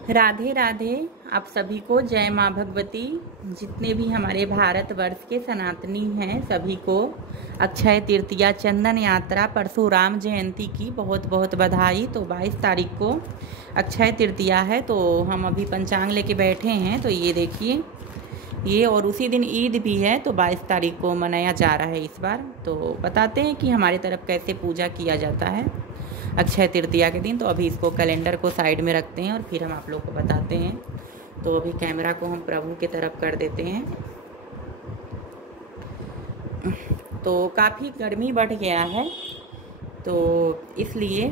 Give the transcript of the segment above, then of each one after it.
राधे राधे। आप सभी को जय माँ भगवती। जितने भी हमारे भारतवर्ष के सनातनी हैं सभी को अक्षय तृतीया चंदन यात्रा परशुराम जयंती की बहुत बहुत बधाई। तो 22 तारीख को अक्षय तृतीया है, तो हम अभी पंचांग लेके बैठे हैं। तो ये देखिए ये, और उसी दिन ईद भी है, तो 22 तारीख को मनाया जा रहा है इस बार। तो बताते हैं कि हमारे तरफ कैसे पूजा किया जाता है अक्षय तृतीया के दिन। तो अभी इसको कैलेंडर को साइड में रखते हैं और फिर हम आप लोग को बताते हैं। तो अभी कैमरा को हम प्रभु की तरफ कर देते हैं। तो काफ़ी गर्मी बढ़ गया है, तो इसलिए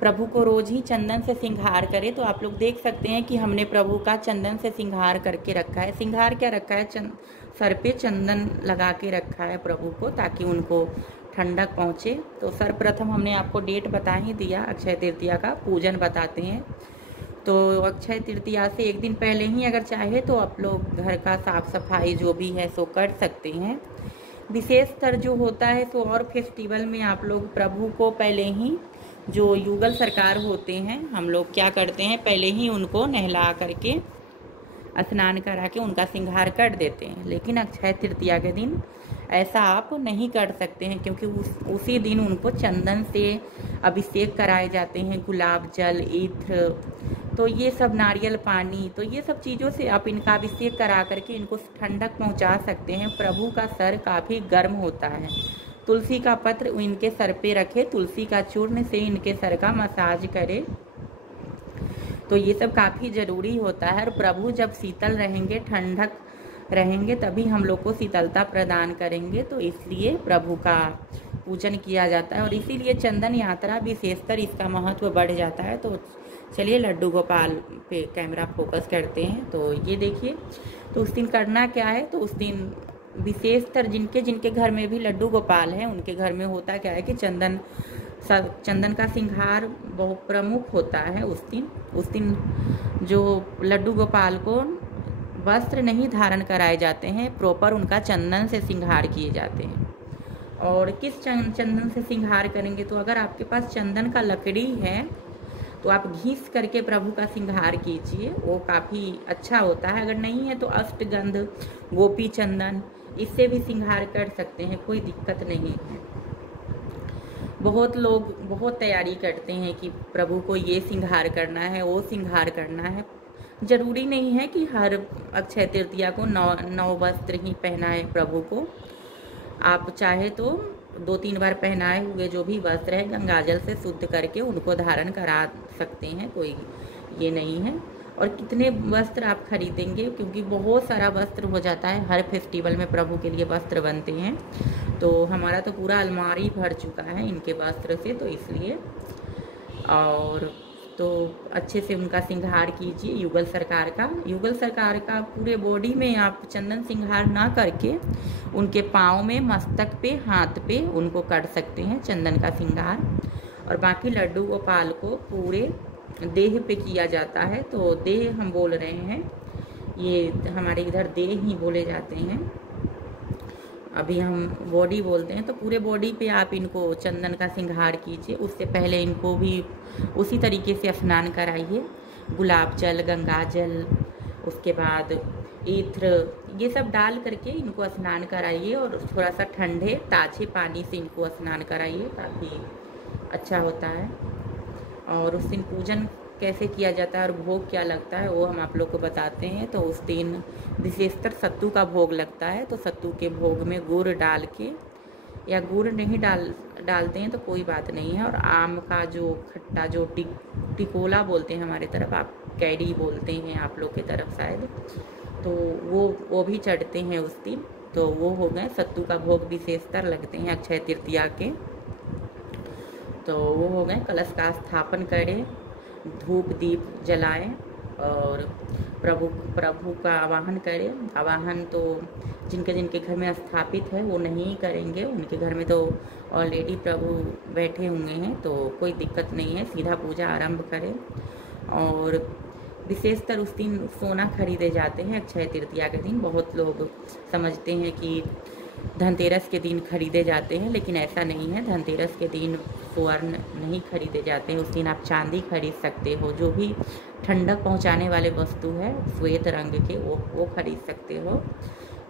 प्रभु को रोज़ ही चंदन से सिंगार करें। तो आप लोग देख सकते हैं कि हमने प्रभु का चंदन से सिंगार करके रखा है। सिंगार क्या रखा है, सर पे चंदन लगा के रखा है प्रभु को, ताकि उनको ठंडक पहुँचे। तो सर्वप्रथम हमने आपको डेट बता ही दिया, अक्षय तृतीया का पूजन बताते हैं। तो अक्षय तृतीया से एक दिन पहले ही अगर चाहे तो आप लोग घर का साफ़ सफाई जो भी है सो कर सकते हैं। विशेषतर जो होता है तो और फेस्टिवल में आप लोग प्रभु को पहले ही, जो युगल सरकार होते हैं, हम लोग क्या करते हैं, पहले ही उनको नहला करके स्नान करा के उनका श्रृंगार कर देते हैं। लेकिन अक्षय तृतीया के दिन ऐसा आप नहीं कर सकते हैं, क्योंकि उसी दिन उनको चंदन से अभिषेक कराए जाते हैं, गुलाब जल, इत्र, तो ये सब नारियल पानी, तो ये सब चीज़ों से आप इनका अभिषेक करा करके इनको ठंडक पहुंचा सकते हैं। प्रभु का सर काफ़ी गर्म होता है, तुलसी का पत्र इनके सर पे रखे, तुलसी का चूर्ण से इनके सर का मसाज करे, तो ये सब काफ़ी ज़रूरी होता है। और प्रभु जब शीतल रहेंगे, ठंडक रहेंगे, तभी हम लोग को शीतलता प्रदान करेंगे। तो इसलिए प्रभु का पूजन किया जाता है, और इसीलिए चंदन यात्रा विशेषतर इसका महत्व बढ़ जाता है। तो चलिए लड्डू गोपाल पे कैमरा फोकस करते हैं। तो ये देखिए, तो उस दिन करना क्या है, तो उस दिन विशेषतर जिनके घर में भी लड्डू गोपाल है, उनके घर में होता क्या है कि चंदन का श्रृंगार बहुत प्रमुख होता है। उस दिन जो लड्डू गोपाल को वस्त्र नहीं धारण कराए जाते हैं, प्रॉपर उनका चंदन से श्रृंगार किए जाते हैं। और किस चंदन से श्रृंगार करेंगे, तो अगर आपके पास चंदन का लकड़ी है तो आप घीस करके प्रभु का श्रृंगार कीजिए, वो काफ़ी अच्छा होता है। अगर नहीं है तो अष्टगंध, गोपी चंदन, इससे भी श्रृंगार कर सकते हैं, कोई दिक्कत नहीं है। बहुत लोग बहुत तैयारी करते हैं कि प्रभु को ये श्रृंगार करना है, वो श्रृंगार करना है। ज़रूरी नहीं है कि हर अक्षय तृतीया को नौ वस्त्र ही पहनाए प्रभु को। आप चाहे तो 2-3 बार पहनाए हुए जो भी वस्त्र है गंगाजल से शुद्ध करके उनको धारण करा सकते हैं, कोई ये नहीं है। और कितने वस्त्र आप खरीदेंगे, क्योंकि बहुत सारा वस्त्र हो जाता है, हर फेस्टिवल में प्रभु के लिए वस्त्र बनते हैं। तो हमारा तो पूरा अलमारी भर चुका है इनके वस्त्र से, तो इसलिए। और तो अच्छे से उनका श्रृंगार कीजिए। युगल सरकार का पूरे बॉडी में आप चंदन श्रृंगार ना करके उनके पाँव में, मस्तक पे, हाथ पे उनको कर सकते हैं चंदन का श्रृंगार। और बाकी लड्डू गोपाल को पूरे देह पे किया जाता है। तो देह हम बोल रहे हैं, ये हमारे इधर देह ही बोले जाते हैं, अभी हम बॉडी बोलते हैं। तो पूरे बॉडी पे आप इनको चंदन का श्रृंगार कीजिए। उससे पहले इनको भी उसी तरीके से स्नान कराइए, गुलाब जल, गंगा जल, उसके बाद इत्र, ये सब डाल करके इनको स्नान कराइए। और थोड़ा सा ठंडे ताज़े पानी से इनको स्नान कराइए, काफ़ी अच्छा होता है। और उस दिन पूजन कैसे किया जाता है और भोग क्या लगता है वो हम आप लोग को बताते हैं। तो उस दिन विशेषतर सत्तू का भोग लगता है। तो सत्तू के भोग में गुड़ डाल के, या गुड़ नहीं डालते हैं तो कोई बात नहीं है। और आम का जो खट्टा, जो टिकोला बोलते हैं हमारे तरफ, आप कैडी बोलते हैं आप लोग की तरफ शायद, तो वो भी चढ़ते हैं उस दिन। तो वो हो गए सत्तू का भोग, विशेषतर लगते हैं अक्षय तृतीया के। तो वो हो गए। कलश का स्थापन करें, धूप दीप जलाएं और प्रभु का आवाहन करें। आवाहन तो जिनके घर में स्थापित है वो नहीं करेंगे, उनके घर में तो ऑलरेडी प्रभु बैठे हुए हैं, तो कोई दिक्कत नहीं है, सीधा पूजा आरंभ करें। और विशेषतर उस दिन सोना खरीदे जाते हैं अक्षय तृतीया के दिन। बहुत लोग समझते हैं कि धनतेरस के दिन खरीदे जाते हैं, लेकिन ऐसा नहीं है। धनतेरस के दिन स्वर्ण नहीं खरीदे जाते हैं, उस दिन आप चांदी खरीद सकते हो। जो भी ठंडक पहुंचाने वाले वस्तु है श्वेत रंग के वो खरीद सकते हो।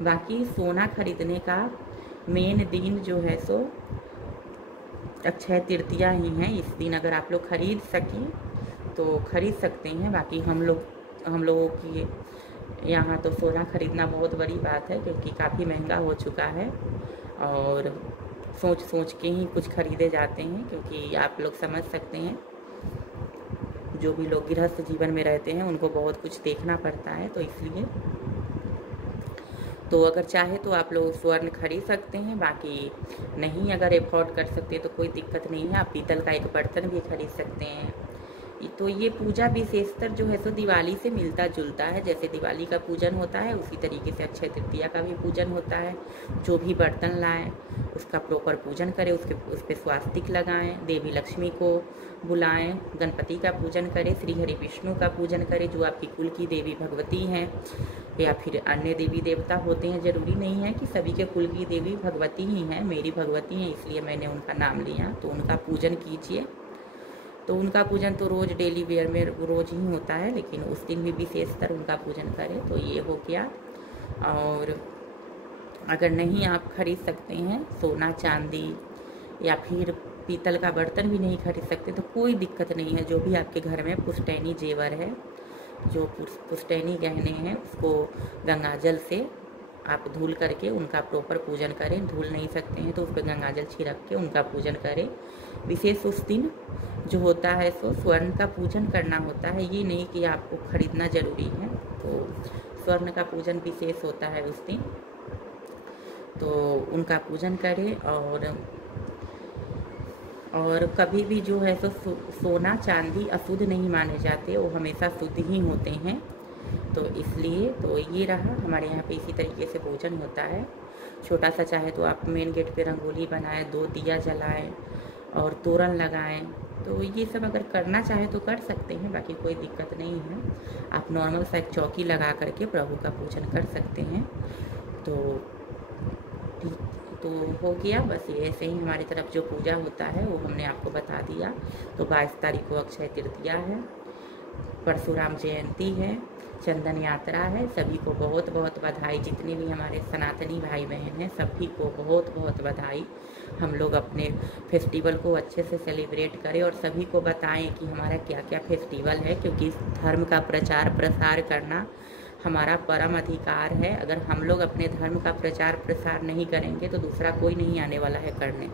बाकी सोना खरीदने का मेन दिन जो है सो अक्षय तृतीया ही है। इस दिन अगर आप लोग खरीद सकें तो खरीद सकते हैं। बाकी हम लोगों की यहाँ तो सोना खरीदना बहुत बड़ी बात है, क्योंकि काफ़ी महंगा हो चुका है और सोच सोच के ही कुछ खरीदे जाते हैं, क्योंकि आप लोग समझ सकते हैं जो भी लोग गृहस्थ जीवन में रहते हैं उनको बहुत कुछ देखना पड़ता है। तो इसलिए तो अगर चाहे तो आप लोग स्वर्ण खरीद सकते हैं। बाकी नहीं अगर अफोर्ड कर सकते तो कोई दिक्कत नहीं है, आप पीतल का एक बर्तन भी खरीद सकते हैं। तो ये पूजा विशेषतर जो है सो दिवाली से मिलता जुलता है। जैसे दिवाली का पूजन होता है उसी तरीके से अक्षय तृतीया का भी पूजन होता है। जो भी बर्तन लाएं उसका प्रॉपर पूजन करें, उस पर स्वास्तिक लगाएं, देवी लक्ष्मी को बुलाएं, गणपति का पूजन करें, श्री हरि विष्णु का पूजन करें जो आपकी कुल की देवी भगवती हैं, या फिर अन्य देवी देवता होते हैं। ज़रूरी नहीं है कि सभी के कुल की देवी भगवती ही हैं। मेरी भगवती हैं इसलिए मैंने उनका नाम लिया, तो उनका पूजन कीजिए। तो उनका पूजन तो रोज़ डेली वेयर में रोज़ ही होता है, लेकिन उस दिन भी विशेषतर उनका पूजन करें। तो ये हो गया। और अगर नहीं आप खरीद सकते हैं सोना चांदी या फिर पीतल का बर्तन भी नहीं खरीद सकते तो कोई दिक्कत नहीं है। जो भी आपके घर में पुश्तैनी जेवर है, जो पुश्तैनी गहने हैं, उसको गंगाजल से आप धुल करके उनका प्रॉपर पूजन करें। धुल नहीं सकते हैं तो उस पर गंगाजल छिड़क के उनका पूजन करें। विशेष उस दिन जो होता है सो स्वर्ण का पूजन करना होता है, ये नहीं कि आपको खरीदना ज़रूरी है। तो स्वर्ण का पूजन विशेष होता है उस दिन, तो उनका पूजन करें। और कभी भी जो है सो सोना चांदी अशुद्ध नहीं माने जाते, वो हमेशा शुद्ध ही होते हैं। तो इसलिए तो ये रहा हमारे यहाँ पे इसी तरीके से पूजन होता है। छोटा सा चाहे तो आप मेन गेट पे रंगोली बनाएं, 2 दिया जलाएं और तोरण लगाएं। तो ये सब अगर करना चाहे तो कर सकते हैं, बाकी कोई दिक्कत नहीं है। आप नॉर्मल सा एक चौकी लगा करके प्रभु का पूजन कर सकते हैं। तो ठीक तो हो गया। बस ये ऐसे ही हमारी तरफ जो पूजा होता है वो हमने आपको बता दिया। तो 22 तारीख को अक्षय तृतीया है, परशुराम जयंती है, चंदन यात्रा है। सभी को बहुत बहुत बधाई। जितने भी हमारे सनातनी भाई बहन हैं सभी को बहुत बहुत बधाई। हम लोग अपने फेस्टिवल को अच्छे से सेलिब्रेट करें और सभी को बताएं कि हमारा क्या क्या फेस्टिवल है, क्योंकि इस धर्म का प्रचार प्रसार करना हमारा परम अधिकार है। अगर हम लोग अपने धर्म का प्रचार प्रसार नहीं करेंगे तो दूसरा कोई नहीं आने वाला है करने।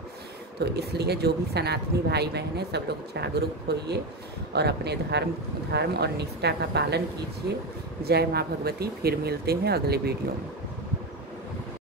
तो इसलिए जो भी सनातनी भाई बहन हैं सब लोग जागरूक होइए और अपने धर्म और निष्ठा का पालन कीजिए। जय माँ भगवती। फिर मिलते हैं अगले वीडियो में।